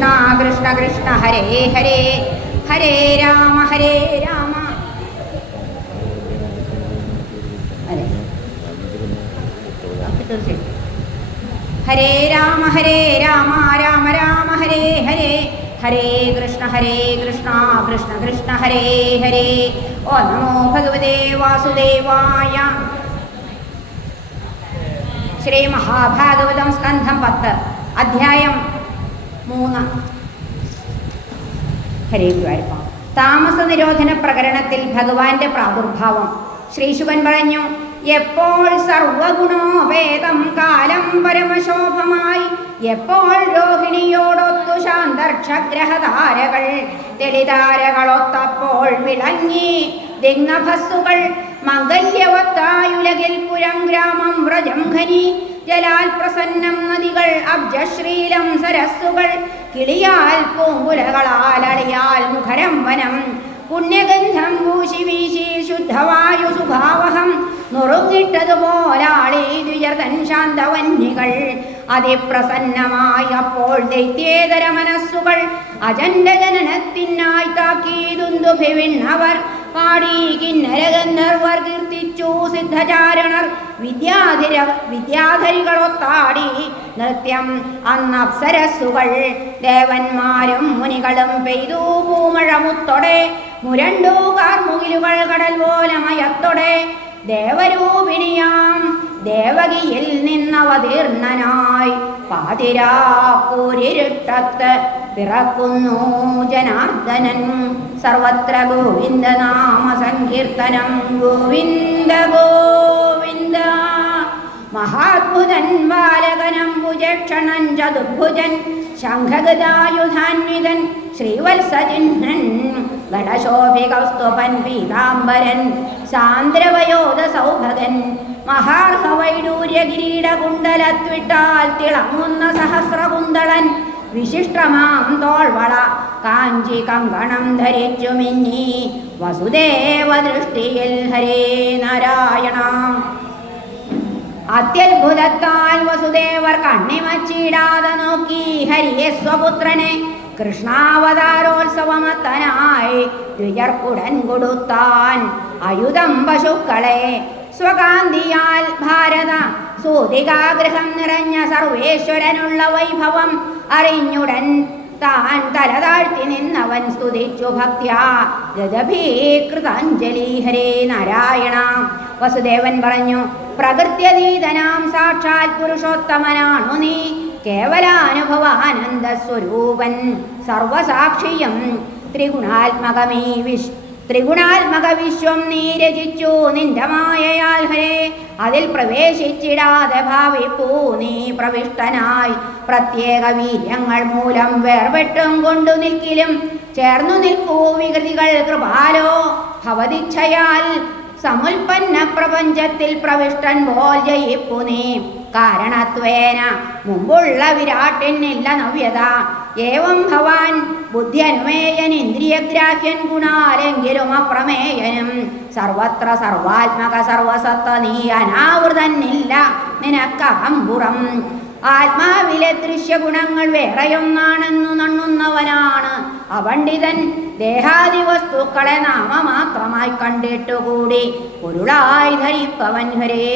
കൃഷ്ണ കൃഷ്ണ കൃഷ്ണ ഹരേ ഹരേ ഹരേ രാമ ഹരേ രാമ ഹരേ ഹരേ രാമ രാമ രാമ ഹരേ ഹരേ ഹരേ കൃഷ്ണ കൃഷ്ണ കൃഷ്ണ ഹരേ ഹരേ. ഓ നമോ ഭഗവതേ വാസുദേവായ. ശ്രീ മഹാഭാഗവതം സ്കന്ധം 10 അധ്യായം 3. ഹരേ ഗുരുവായൂരപ്പ. താമസ നിരോധന പ്രകരണത്തിൽ ഭഗവാന്റെ പ്രാദുർഭാവം. ശ്രീശുകൻ പറഞ്ഞു, എപ്പോൾ സർവഗുണോപേതം കാലം പരമശോഭമായി, എപ്പോൾ രോഹിണിയോടൊത്തു ശാന്തർക്ഷഗ്രഹതാരകൾ തെളിതാരകളൊത്തപ്പോൾ വിളങ്ങി ദിഗ്നഭസ്സുകൾ, മംഗല്യവത്തായുലകിൽ പുരം ഗ്രാമം വ്രജം ഖനി, ജലാൽ പ്രസന്നം നദികൾ അബ്ജശ്രീലം സരസ്സുകൾ, കിളിയാൽ പൂങ്കുലകളാൽ അളിയാൽ മുഖരം വനം, പുണ്യഗന്ധം പൂശി വീശി ശുദ്ധവായു സുഭാവഹം, നുറുങ്ങിട്ടതുപോലാളി ദ്വിജർതൻ ശാന്തവന്യകൾ, അതിപ്രസന്നമായി അപ്പോൾ ദൈത്യേതര മനസ്സുകൾ, അജന്ത ജനനത്തിനായി താക്കീതുന്ദുഭിവിണ്ണവർ പാടി കിന്നരഗന്ധർവർ കീർത്തിച്ചു സിദ്ധചാരണർ, വിദ്യാധരികളൊത്താടി നൃത്യം അന്നപ്സരസ്സുകൾ, ദേവന്മാരും മുനികളും പെയ്തു പൂമഴമുത്തൊടെ, മുരണ്ടു കാർമുകിലുകൾ കടൽ പോലെ മയത്തൊടെ, ദേവരൂപിണിയാം ദേവകിയിൽ നിന്നവതീർണനായി പാതിരാക്കൂരിരുട്ടത്ത് പിറക്കുന്നു ജനാർദ്ദനൻ, സർവത്ര ഗോവിന്ദനാമ സങ്കീർത്തനം, ഗോവിന്ദ ഗോവിന്ദ. മഹാത്ഭുതൻ ബാലകനം ഭുജക്ഷണൻ ചതുർഭുജൻ, ശംഖഗദായുധാന്വിതൻ ശ്രീവത്സജിഹ്നൻ, ഗടശോഭികൗസ്തുഭൻ പീതാംബരൻ സാന്ദ്രവയോധ സൗഭഗൻ, മഹാർഹവൈഡൂര്യകിരീടകുണ്ടലത്വിട്ടാൽ തിളങ്ങുന്ന സഹസ്രകുന്തളൻ, വിശിഷ്ടമാം തോൾവള കാഞ്ചി കങ്കണം ധരിച്ചു മിന്നി വസുദേവ ദൃഷ്ടിയിൽ ഹരേ നാരായണ. അത്യത്ഭുതത്താൽ വസുദേവർ കണ്ണിമച്ചിടാതെ നോക്കി ഹരിയെ സ്വപുത്രനെ, കൃഷ്ണാവതാരോത്സവമത്തനായി ദ്വിജർക്കുടൻ കൊടുത്താൻ അയുധം പശുക്കളെ, സ്വകാന്തിയാൽ ഭാരത സൂതികാഗ്രഹം നിറഞ്ഞ സർവേശ്വരനുള്ള വൈഭവം അറിഞ്ഞുടൻ താൻ തലതാഴ്ത്തി നിന്നവൻ സ്തുതിച്ചു ഭക്ത്യാ ഗദഭീകൃതാഞ്ജലി ഹരേ നാരായണ. വസുദേവൻ പറഞ്ഞു, പ്രകൃത്യതീതനാം സാക്ഷാൽ പുരുഷോത്തമനാണു നീ, കേവലാനുഭവാനന്ദ സ്വരൂപൻ സർവസാക്ഷിയം, ത്രിഗുണാത്മക വിശ്വം നീ രചിച്ചു നിന്റെ മായയാൽ ഹരേ, അതിൽ പ്രവേശിച്ചിടാതെ ഭാവിപ്പൂ നീ പ്രവിഷ്ടനായി, പ്രത്യേക വീര്യങ്ങൾ മൂലം വേർപെട്ടും കൊണ്ടു നിൽക്കിലും ചേർന്നു നിൽപ്പൂ വികൃതികൾ കൃപാലോ ഭവതിച്ഛയാൽ, സമുൽപ്പന്ന പ്രപഞ്ചത്തിൽ പ്രവിഷ്ടൻ പോൽ ജയിപ്പു നീ, കാരണത്വേന മുമ്പുള്ള വിരാട്ടിനില്ല നവ്യത, ഏവം ഭവാൻ ബുദ്ധ്യനുമേയൻ ഇന്ദ്രിയഗ്രാഹ്യൻ ഗുണാലെങ്കിലും അപ്രമേയനും, സർവത്ര സർവാത്മക സർവസത്ത നീ അനാവൃതന്നില്ല നിനക്കഹംപുറം, ആത്മാവിലെ ദൃശ്യഗുണങ്ങൾ വേറെയൊന്നാണെന്നു നണ്ണുന്നവനാണ് അപണ്ഡിതൻ, ദേഹാദി വസ്തുക്കളെ നാമമാത്രമായി കണ്ടിട്ടുകൂടി പൊരുളായി ധരിപ്പവൻ ഹരേ,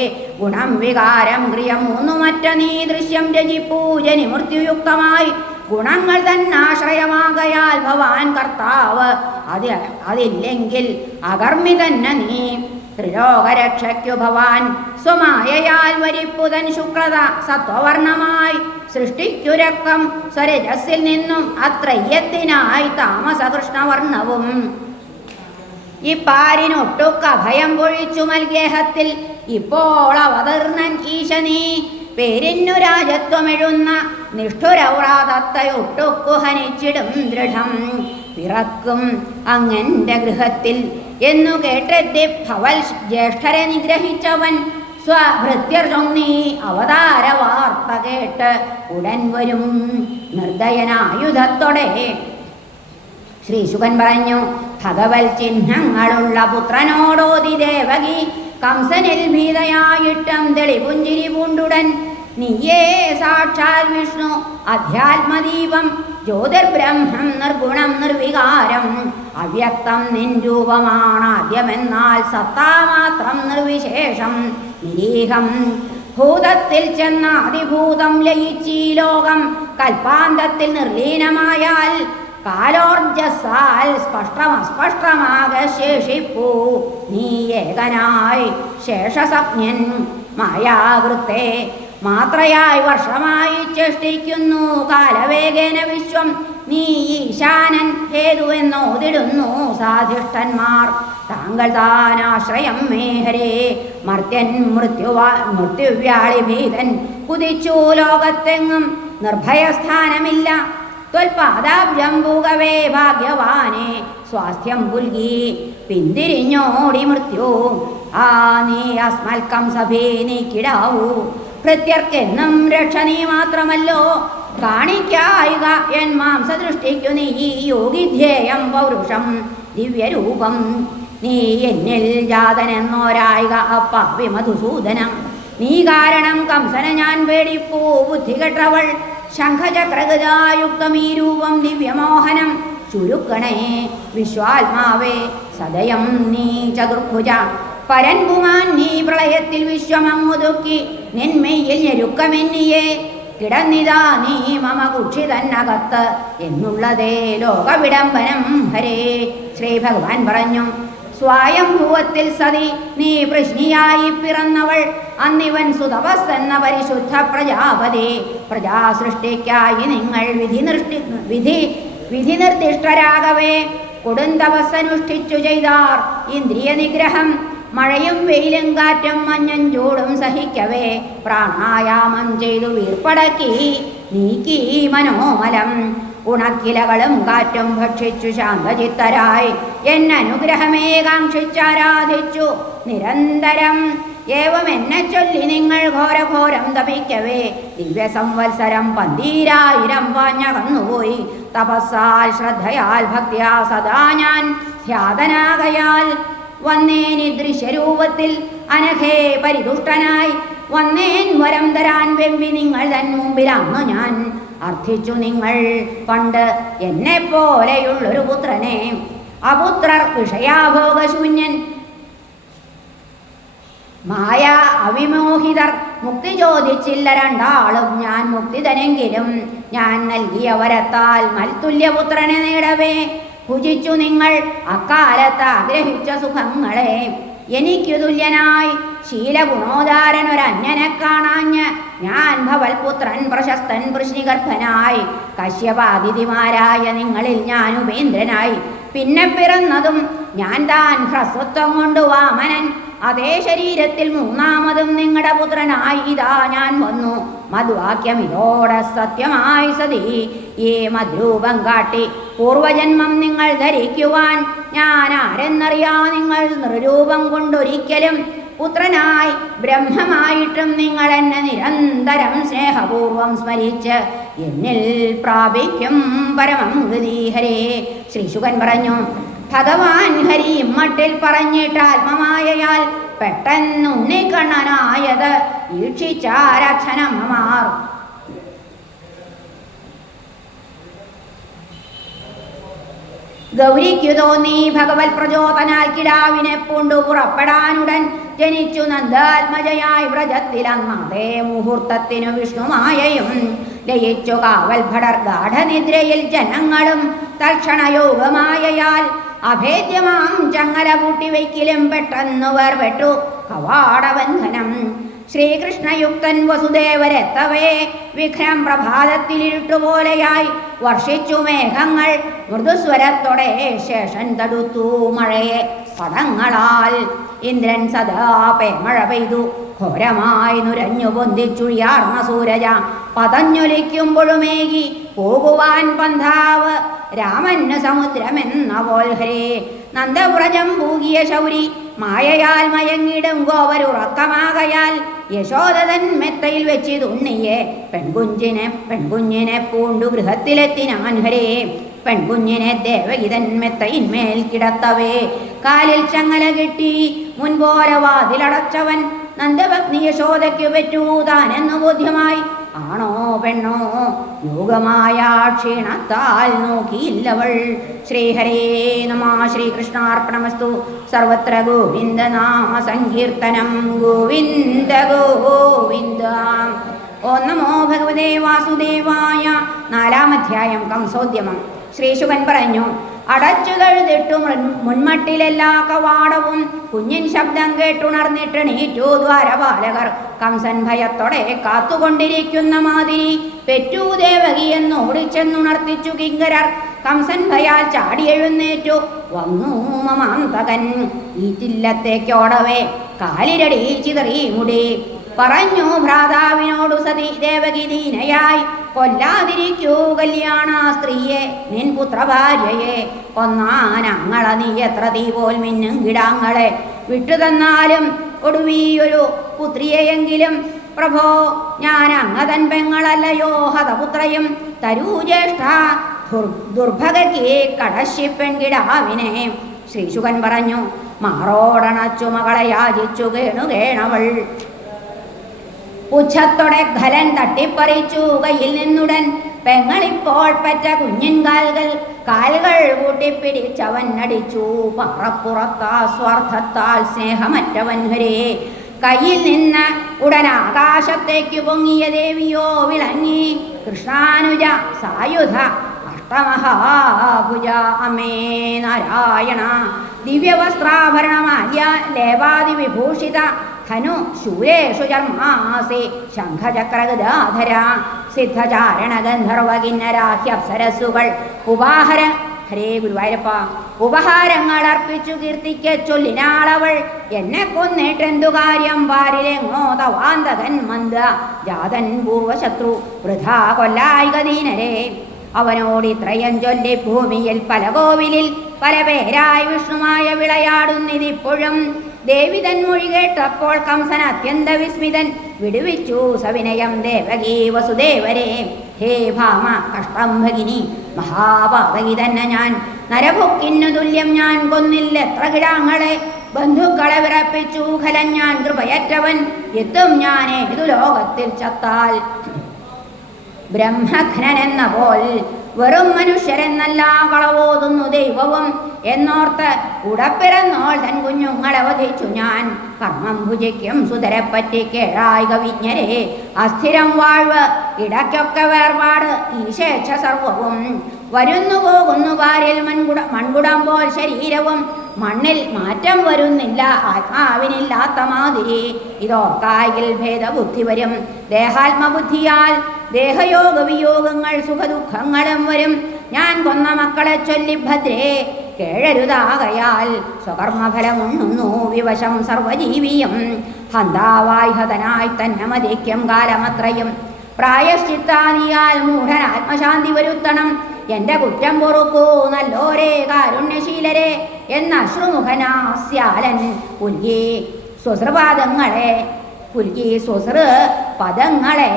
ഗുണം വികാരം ക്രിയ മൂന്നുമറ്റ നീ ദൃശ്യം രചിപ്പൂ ജനിമൃത്യുയുക്തമായി, ഗുണങ്ങൾ തന്നാശ്രയമാകയാൽ ഭവാൻ കർത്താവ്, അതില്ലെങ്കിൽ അകർമ്മി തന്നെ നീ, ത്രിലോകരക്ഷയ്ക്കു ഭവാൻ സ്വമായയാൽ വരിപ്പുതൻ ശുക്ലത സത്വവർണമായി, സൃഷ്ടിക്കു രക്തം സ്വരജസ്സിൽ നിന്നും അത്രയ്യത്തിനായി താമസകൃഷ്ണവർണവും, ഈ പാരിനൊട്ടുക്ക ഭയം പൊഴിച്ചു മൽഗേഹത്തിൽ ഇപ്പോൾ അവതീർണൻ ഈശനീ, പേരിന്നു രാജത്വമെഴുന്ന നിഷ്ഠുരൗറാതത്തൊട്ടുക്കു ഹനിച്ചിടും ദൃഢം, പിറക്കും അങ്ങന്റെ ഗൃഹത്തിൽ എന്നു കേട്ടെത്തി ഭവൽ ജ്യേഷ്ഠരെ നിഗ്രഹിച്ചവൻ, സ്വഭൃത്യർജം നീ അവതാര വാർത്ത കേട്ട് ഉടൻ വരും നിർദ്ദയനായുധത്തോടെ. ശ്രീശുകൻ പറഞ്ഞു, ഭഗവൽ ചിഹ്നങ്ങളുള്ള പുത്രനോടോതി ദേവകി, കംസനിൽ ഭീതയായിട്ടും തെളിപുഞ്ചിരി പൂണ്ടുടൻ നീയേ സാക്ഷാൽ വിഷ്ണു അധ്യാത്മദീപം ജ്യോതിർബ്രഹ്മം നിർഗുണം നിർവികാരം അവ്യക്തം നിൻ രൂപമാണ് ആദ്യമെന്നാൽ സത്താമാത്രം നിർവിശേഷം നിരീഹം ഭൂതത്തിൽ ചെന്ന അതിഭൂതം ലയിച്ചീ ലോകം കൽപ്പാന്തത്തിൽ നിർലീനമായാൽ കാലോർജസാൽ സ്പഷ്ടമസ്പഷ്ടമാകെ ശേഷിപ്പൂ നീ ഏകനായി ശേഷസജ്ഞൻ മായാകൃത്തെ മാത്രയായി വർഷമായി ചേഷ്ടിക്കുന്നു കാലവേഗേന വിശ്വം നീ ഈശാനൻ ഹേതുവെന്നോതിടുന്നു സാധിഷ്ഠന്മാർ താങ്കൾ താനാശ്രയം മേഹരേ മർത്യൻ മൃത്യുവ്യാളി ഭീതൻ കുതിച്ചു ലോകത്തെങ്ങും നിർഭയസ്ഥാനമില്ല ത്വൽപാദാബ്ജം പൂകവേ ഭാഗ്യവാനെ സ്വാസ്ഥ്യം പുൽകി പിന്തിരിഞ്ഞോടി മൃത്യു ആ നീ അസ്മൽക്കം സഭേ നീ കിടാവൂ ഭൃത്യർക്കെന്നും രക്ഷ നീ മാത്രമല്ലോ കാണിക്കായിക എൻ മാംസദൃഷ്ടിക്കു നീ യോഗിധ്യേയം പൗരുഷം ദിവ്യരൂപം നീ എന്നിൽ ജാതനെന്നോരായിക അപ്പാവി മധുസൂദനം നീ കാരണം കംസന ഞാൻ പേടിപ്പൂ ബുദ്ധി കെട്ടവൾ ശംഖചക്രഗദായുക്തം ഈ രൂപം ദിവ്യമോഹനം ചുരുക്കണേ വിശ്വാത്മാവേ സദയം നീ ചതുർഭുജ പരൻപുമാൻ നീ പ്രളയത്തിൽ വിശ്വമങ്ങുതുക്കി നിന്മയിൽ ഞെരുക്കമെന്നിയെ കിടന്നിതാ നീ മമ കുക്ഷിതന്നകത്ത് എന്നുള്ളതേ ലോകവിടംബനം ഹരേ ശ്രീ ഭഗവാൻ പറഞ്ഞു സ്വായംഭുവത്തിൽ സതി നീ പ്രശ്നിയായി പിറന്നവൾ അന്നിവൻ സുതപസ് എന്ന പരിശുദ്ധ പ്രജാപതി പ്രജാസൃഷ്ടിക്കായി നിങ്ങൾ വിധി നിർദ്ദിഷ്ടരാകവേ കൊടുന്തപസ്സനുഷ്ഠിച്ചു ചെയ്താർ ഇന്ദ്രിയ നിഗ്രഹം മഴയും വെയിലും കാറ്റും മഞ്ഞും ചൂടും സഹിക്കവേ പ്രാണായാമം ചെയ്തു വീർപ്പടക്കി നീക്കി മനോമലം ഉണക്കിലകളും കാറ്റും ഭക്ഷിച്ചു ശാന്തചിത്തരായി എന്നനുഗ്രഹമേ കാക്ഷിച്ചാരാധിച്ചു നിരന്തരം ഏവം എന്നെ ചൊല്ലി നിങ്ങൾ ഘോരഘോരം തപിക്കവേ ദിവ്യസംവത്സരം 12000 പാഞ്ഞകന്നുപോയി തപസ്സാൽ ശ്രദ്ധയാൽ ഭക്തിയാ സദാ ഞാൻ ധ്യാതനാകയാൽ വന്നേനി ദൃശ്യരൂപത്തിൽ അനഘേ പരിതുഷ്ടനായി വന്നേൻ വരം തരാൻ വെമ്പി നിങ്ങൾ തൻ മുമ്പിൽ അന്ന് ഞാൻ അർത്ഥിച്ചു നിങ്ങൾ പണ്ട് എന്നെ പോലെയുള്ളൊരു പുത്രനെ അപുത്രർ വിഷയാഭോഗശൂന്യൻ മായ അവിമോഹിതർ മുക്തി ചോദിച്ചില്ല രണ്ടാളും ഞാൻ മുക്തിതനെങ്കിലും ഞാൻ നൽകിയ വരത്താൽ മൽത്തുല്യപുത്രനെ നേടവേ ഭുജിച്ചു നിങ്ങൾ അക്കാലത്ത് ആഗ്രഹിച്ച സുഖങ്ങളെ എനിക്കു തുല്യനായി ശീലഗുണോദാരനൊരന്യനെ കാണാഞ്ഞ് ഞാൻ ഭവൽപുത്രൻ പ്രശസ്തൻ വൃഷ്ണിഗർഭനായി കശ്യപാതിഥിമാരായ നിങ്ങളിൽ ഞാൻ ഉപേന്ദ്രനായി പിന്നെ പിറന്നതും ഞാൻ താൻ ഹ്രസ്വത്വം കൊണ്ട് വാമനൻ അതേ ശരീരത്തിൽ മൂന്നാമതും നിങ്ങളുടെ പുത്രനായി ഇതാ ഞാൻ വന്നു മധുവാക്യം ഇതോടെ സത്യമായി സതി ഈ മദ്രൂപം കാട്ടി പൂർവജന്മം നിങ്ങൾ ധരിക്കുവാൻ ഞാൻ ആരെന്നറിയാ നിങ്ങൾ നൃരൂപം കൊണ്ടൊരിക്കലും പുത്രനായി ബ്രഹ്മമായിട്ടും നിങ്ങൾ എന്നെ നിരന്തരം സ്നേഹപൂർവം സ്മരിച്ച് എന്നിൽ പ്രാപിക്കും പരമം ഗതി ഹരേ ശ്രീശുകൻ പറഞ്ഞു ഭഗവാൻ ഹരി ഇമ്മട്ടിൽ പറഞ്ഞിട്ട് ആത്മമായയാൽ പെട്ടെന്നുണ്ണിക്കണ്ണനായത് ഈക്ഷിച്ചാരച്ഛനമ്മമാർ ഗൗരിക്കു തോന്നി ഭഗവത് പ്രചോദനാൽ കിടാവിനെ പൂണ്ടു പുറപ്പെടാനുടൻ ജനിച്ചു നന്ദാത്മജയായി വ്രജത്തിലന്നതേ മുഹൂർത്തത്തിനു വിഷ്ണുമായയും ലയിച്ചു കാവൽ ഭടർ ഗാഠനിദ്രയിൽ ജനങ്ങളും തൽക്ഷണയോഗമായയാൽ അഭേദ്യമാം ചങ്ങല പൂട്ടിവയ്ക്കിലും പെട്ടെന്നു വേർപെട്ടു കവാടബന്ധനം ശ്രീകൃഷ്ണയുക്തൻ വസുദേവരെത്തവേ വിഘ്നം പ്രഭാതത്തിലിരുട്ടുപോലെയായി വർഷിച്ചു മേഘങ്ങൾ മൃദുസ്വരത്തോടെ ശേഷൻ തടുത്തു മഴയെ പടങ്ങളാൽ ഇന്ദ്രൻ സദാ പേമഴ പെയ്തു ഘോരമായി നുരഞ്ഞു പൊന്തിച്ചുഴിയാർന്ന സൂരജ പതഞ്ഞൊലിക്കുമ്പോഴുമേകി പോകുവാൻ പന്ഥാവ് രാമന് സമുദ്രമെന്ന പോൽഹരേ നന്ദവ്രജം പൂകിയ ശൗരി മായയാൽ മയങ്ങിടും ഗോവരുറക്കമാകയാൽ യശോദതൻ മെത്തയിൽ വെച്ചിതുണ്ണിയെ പെൺകുഞ്ഞിനെ പൂണ്ടു ഗൃഹത്തിലെത്തിനാൻ ഹരേ പെൺകുഞ്ഞിനെ ദേവകിതൻ മെത്തയിന്മേൽ കിടത്തവേ കാലിൽ ചങ്ങല കെട്ടി മുൻപോര വാതിലടച്ചവൻ നന്ദഭഗ്നി യശോദയ്ക്കു പറ്റൂ താനെന്നു ബോധ്യമായി. ആണോ പെണ്ണോ യോഗമായ ക്ഷീണത്താൽ നോക്കിയില്ലവൾ. ശ്രീഹരേ നമ. ശ്രീകൃഷ്ണാർപ്പണമസ്തു. സർവത്ര ഗോവിന്ദ നാമ സങ്കീർത്തനം. ഗോവിന്ദ ഗോവിന്ദ. ഓം നമോ ഭഗവതേ വാസുദേവായ. 4-ാം അധ്യായം. കംസോദ്യമം. ശ്രീശുകൻ പറഞ്ഞു, അടച്ചു തഴുതിട്ടു മുൻമട്ടിലെല്ലാ കവാടവും കുഞ്ഞിൻ ശബ്ദം കേട്ടുണർന്നിട്ടെണീറ്റു ദ്വാരപാലകർ. കംസൻ ഭയത്തോടെ കാത്തുകൊണ്ടിരിക്കുന്ന മാതിരി പെറ്റു ദേവകി എന്നോടിച്ചെന്നുണർത്തിച്ചു കിങ്കരർ. കംസൻ ഭയാൽ ചാടി എഴുന്നേറ്റു വന്നു മമാന്തകൻ. ഈറ്റില്ലത്തേക്കോടവേ കാലിരടി ചിതറി മുടി. പറഞ്ഞു ഭ്രാതാവിനോടു സതി ദേവകി ദീനയായി, കൊല്ലാതിരിക്കൂ കല്യാണ സ്ത്രീയെ നിൻ പുത്രഭാര്യയെ. കൊന്നാനങ്ങള നീ എത്ര തീ പോൽ മിന്നും കിടാങ്ങളെ വിട്ടുതന്നാലും ഒടുവിയൊരു പുത്രിയെയെങ്കിലും പ്രഭോ ഞാൻ അങ്ങതൻ പെങ്ങളല്ലയോ ഹതപുത്രയും. തരൂ ജ്യേഷ്ഠ ദുർഭഗയ്ക്ക് കടശിപ്പെൺകിടാവിനെ. ശ്രീശുകൻ പറഞ്ഞു, മാറോടണച്ചു മകളെ യാചിച്ചു കേണുകേണവൾ. പുച്ഛത്തോടെ ഖലൻ തട്ടിപ്പറിച്ചു കയ്യിൽ നിന്നുടൻ. പെങ്ങളിപ്പോൾ പറ്റ കുഞ്ഞിൻ കാലുകൾ കൂട്ടിപ്പിടിച്ചവൻ അടിച്ചു. പറപ്പുറത്താ സ്വാർത്ഥത്താൽ സ്നേഹമറ്റവൻ ഹരേ. കയ്യിൽ നിന്ന് ഉടൻ ആകാശത്തേക്കു പൊങ്ങിയ ദേവിയോ വിളങ്ങി. കൃഷ്ണാനുജ സായുധ അഷ്ടമഹാഭുജ അമേ നാരായണ. ദിവ്യവസ്ത്രാഭരണമാല്യ ലേവാദി വിഭൂഷിത ധനു ശൂരേഷു ചർമാസി ശംഖചക്രഗദാധര. സിദ്ധചാരണ ഗന്ധർവ കിന്നരാഹ്യപ്സരസ്സുകൾ ഉപാഹര ഹരേ ഗുരുവായൂരപ്പ ഉപഹാരങ്ങൾ അർപ്പിച്ചു കീർത്തിക്ക ചൊല്ലിനാളവൾ. എന്നെ കൊന്നിട്ടെന്തു കാര്യം പാരിലെങ്ങോ തവാന്തകൻ മന്ദ ജാതൻ പൂർവശത്രു വൃഥാ കൊല്ലായിക ദീനരെ. അവനോടിത്രയം ചൊല്ലി ഭൂമിയിൽ പല കോവിലിൽ പല പേരായി വിഷ്ണുമായ വിളയാടുന്നിതിപ്പോഴും. ദേവി തന്മൊഴി കേട്ടപ്പോൾ കംസൻ അത്യന്ത വിസ്മിതൻ. വിടുവിച്ചു സവിനയം ദേവകീ വസുദേവരെ. ഹേ ഭാമ കഷ്ടം ഭഗിനി മഹാപാതകി തന്നെ ഞാൻ. നരഭുക്കിന്നു തുല്യം ഞാൻ കൊന്നില്ല എത്ര കിടാങ്ങളെ. ബന്ധുക്കളെ വിറപ്പിച്ചു ഖലൻ ഞാൻ കൃപയറ്റവൻ. എത്തും ഞാൻ ഏതു ലോകത്തിൽ ചത്താൽ. ബ്രഹ്മഘ്നൻ എന്ന പോൽ വെറും മനുഷ്യരെന്നല്ല കളവോതുന്നു ദൈവവും എന്നോർത്ത് ഉടപ്പിറന്നോൾ തൻ കുഞ്ഞുങ്ങളെ വധിച്ചു ഞാൻ. കർമ്മം ഭുജിക്കും സുതരെപ്പറ്റി കേഴായിക വിജ്ഞരെ. അസ്ഥിരം വാഴ്വ് ഇടയ്ക്കൊക്കെ വേർപാട് ഈശേച്ഛ സർവവും. വരുന്നു പോകുന്നു പാരിൽ മൺകുടം പോൽ ശരീരവും. മണ്ണിൽ മാറ്റം വരുന്നില്ല ആത്മാവിനില്ലാത്ത മാതിരി. ഇതോർക്കായിൽ ഭേദബുദ്ധി വരും ദേഹാത്മബുദ്ധിയാൽ. ദേഹയോഗ വിയോഗങ്ങൾ സുഖദുഃഖങ്ങളും വരും. ഞാൻ കൊന്ന മക്കളെ ചൊല്ലി ഭദ്രേ കേഴരുതാകയാൽ. സ്വകർമ്മഫലമുണ്ണുന്നു വിവശം സർവജീവിയും. ഹന്താവായ്ഹതനായി തന്നെ മതിക്കും കാലമത്രയും. പ്രായശ്ചിത്താദിയാൽ മൂഢൻ ആത്മശാന്തി വരുത്തണം. എന്റെ കുറ്റം പൊറുക്കൂ നല്ലോരേ കാരുണ്യശീലരെ എന്ന അശ്രുമുഖനാസ്യാലൻ പുൽകി സ്വസൃ പദങ്ങളെ.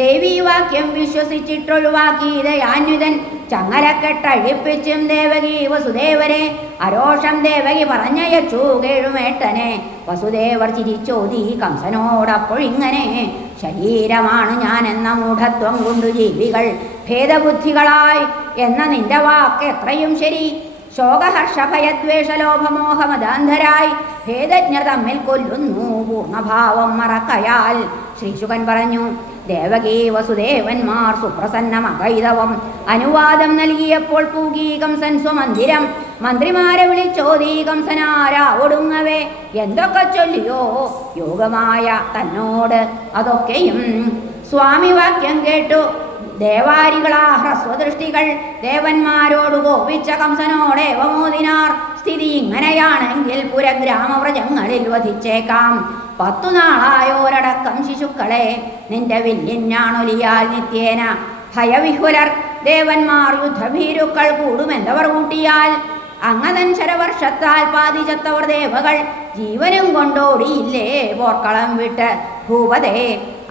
ദേവീവാക്യം വിശ്വസിച്ചിട്ടൊഴിവാക്കി ദയാന്വിതൻ. ചങ്ങലക്കെട്ടഴിപ്പിച്ചും ദേവകി വസുദേവരെ. അരോഷം ദേവകി പറഞ്ഞയച്ചു കേഴുമേട്ടനെ. വസുദേവർ ചിരിച്ചോതി കംസനോടപ്പോഴിങ്ങനെ. ശരീരമാണ് ഞാൻ എന്ന മൂഢത്വം കൊണ്ടു ജീവികൾ ഭേദബുദ്ധികളായി എന്ന നിന്റെ വാക്ക് എത്രയും ശരി. ശോകഹർഷഭയദ്വേഷലോഭമോഹമദാന്ധരായി ഭേദജ്ഞർ തമ്മിൽ കൊല്ലുന്നു പൂർണ്ണഭാവം മറക്കയാൽ. ശ്രീശുകൻ പറഞ്ഞു, ദേവകീ വസുദേവന്മാർ സുപ്രസന്നമകൈതവം അനുവാദം നൽകിയപ്പോൾ പൂകി കംസൻ സ്വമന്ദിരം. മന്ത്രിമാരെ വിളിച്ചോദീ കംസനാരാ ഒടുങ്ങവേ. എന്തൊക്കെ ചൊല്ലിയോ യോഗമായ തന്നോട് അതൊക്കെയും. സ്വാമി വാക്യം കേട്ടു ദേവാരികളാ ഹ്രസ്വദൃഷ്ടികൾ. ദേവന്മാരോടു കോപിച്ച കംസനോടേവമോദിനാർ. സ്ഥിതി ഇങ്ങനെയാണെങ്കിൽ പുരഗ്രാമവ്രജങ്ങളിൽ വധിച്ചേക്കാം. 10 നാളായോരടക്കം ശിശുക്കളെ. നിന്റെ വില്ലിനാണൊലിയാൽ നിത്യേന ഭയവിഹുലർ. ദേവന്മാർ യുദ്ധഭീരുക്കൾ കൂടുമെന്നവർ കൂട്ടിയാൽ. അങ്ങതൻ ശരവർഷത്താൽ പാതിച്ചത്തവർ ദേവകൾ. ജീവനും കൊണ്ടോടിയില്ലേ പോർക്കളം വിട്ട് ഭൂപതേ.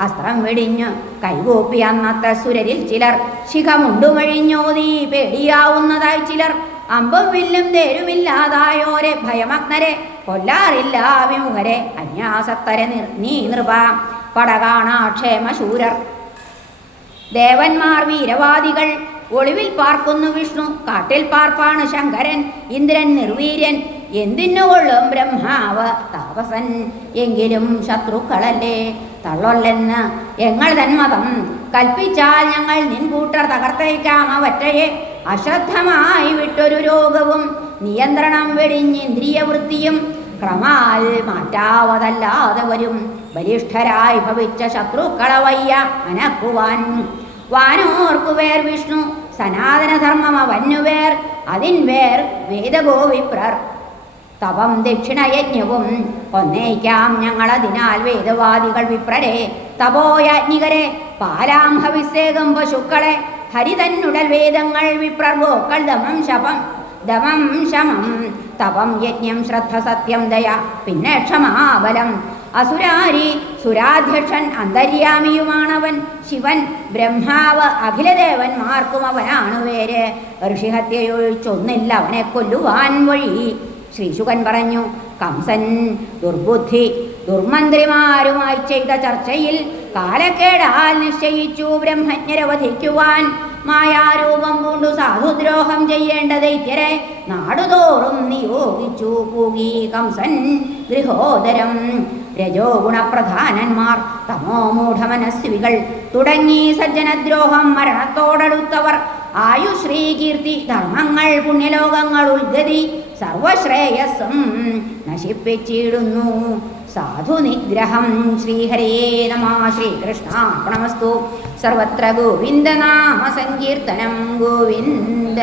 അസ്ത്രം വെടിഞ്ഞു കൈകൂപ്പി അന്നത്തെ സുരരിൽ ചിലർ. ശിഖമുണ്ടുമഴിഞ്ഞോതീ പേടിയാവുന്നതായി ചിലർ. അമ്പും വില്ലും തേരുമില്ലാതായോരെ ഭയമഗ്നരെ. കൊല്ലാറില്ല വിമുഖരെ അന്യാസത്തരെ നീ നൃപ പടകാണാക്ഷേമശൂരർ ദേവന്മാർ വീരവാദികൾ ഒളിവിൽ പാർക്കുന്നു വിഷ്ണു കാട്ടിൽ പാർപ്പാണ് ശങ്കരൻ ഇന്ദ്രൻ നിർവീര്യൻ എന്തിനുകൊള്ളും ബ്രഹ്മാവ് താപസൻ എങ്കിലും ശത്രുക്കളല്ലേ തള്ളൊല്ലെന്ന് ഞങ്ങൾ തന്മതം കൽപ്പിച്ചാൽ ഞങ്ങൾ നിൻകൂട്ടർ തകർത്തേക്കാം അവറ്റയെ അശ്രദ്ധമായി വിട്ടൊരു രോഗവും നിയന്ത്രണം വെടിഞ്ഞിന്ദ്രിയവൃത്തിയും ക്രമാൽ മാറ്റാവതല്ലാതെ വരും ബലിഷ്ഠരായി ഭവിച്ച ശത്രുക്കളെ വയ്യ അനക്കുവാൻ വാനോർക്കുവേർ വിഷ്ണു സനാതനധർമ്മം അവന്നുവേർ അതിൻവേർ വേദഗോവിപ്രർ തപം ദക്ഷിണയജ്ഞവും ഒന്നേക്കാം ഞങ്ങളതിനാൽ വേദവാദികൾ വിപ്രരെ തപോയാജ്ഞികരെ പാലാം ഹവിസേകം പശുക്കളെ ഹരിതന്നുടൽ വേദങ്ങൾ വിപ്രർ ഗോക്കൾ ദമം ശമം തപം യജ്ഞം ശ്രദ്ധ സത്യം ദയ പിന്നെ ക്ഷമാബലം അസുരാരി സുരാധ്യക്ഷൻ അന്തര്യാമിയുമാണവൻ ശിവൻ ബ്രഹ്മാവ് അഖിലദേവന്മാർക്കും അവനാണു പേര് ഋഷിഹത്യയൊഴിച്ചൊന്നില്ല അവനെ കൊല്ലുവാൻ വഴി ശ്രീശുകൻ പറഞ്ഞു കംസൻ ദുർബുദ്ധി ദുർമന്ത്രിമാരുമായി ചെയ്ത ചർച്ചയിൽ കാലക്കേടാൽ നിശ്ചയിച്ചു ബ്രഹ്മജ്ഞരെ വധിക്കുവാൻ മായാരൂപം പൂണ്ടു സാധുദ്രോഹം ചെയ്യേണ്ട ദൈത്യരെ നാടുതോറും നിയോഗിച്ചു പൂകി കംസൻ ഗൃഹോദരം രജോ ഗുണപ്രധാനന്മാർ തമോ മൂഢമനസ്വികൾ തുടങ്ങി സജ്ജനദ്രോഹം മരണത്തോടടുത്തവർ ആയുശ്രീ കീർത്തി ധർമ്മങ്ങൾ പുണ്യലോകങ്ങൾ ഉദ്ഗതി സർവശ്രേയസ്സും നശിപ്പിച്ചിടുന്നു സാധു നിഗ്രഹം ശ്രീഹരേ നമ ശ്രീകൃഷ്ണാർപ്പണമസ്തു സർവത്ര ഗോവിന്ദനാമ സങ്കീർത്തനം ഗോവിന്ദ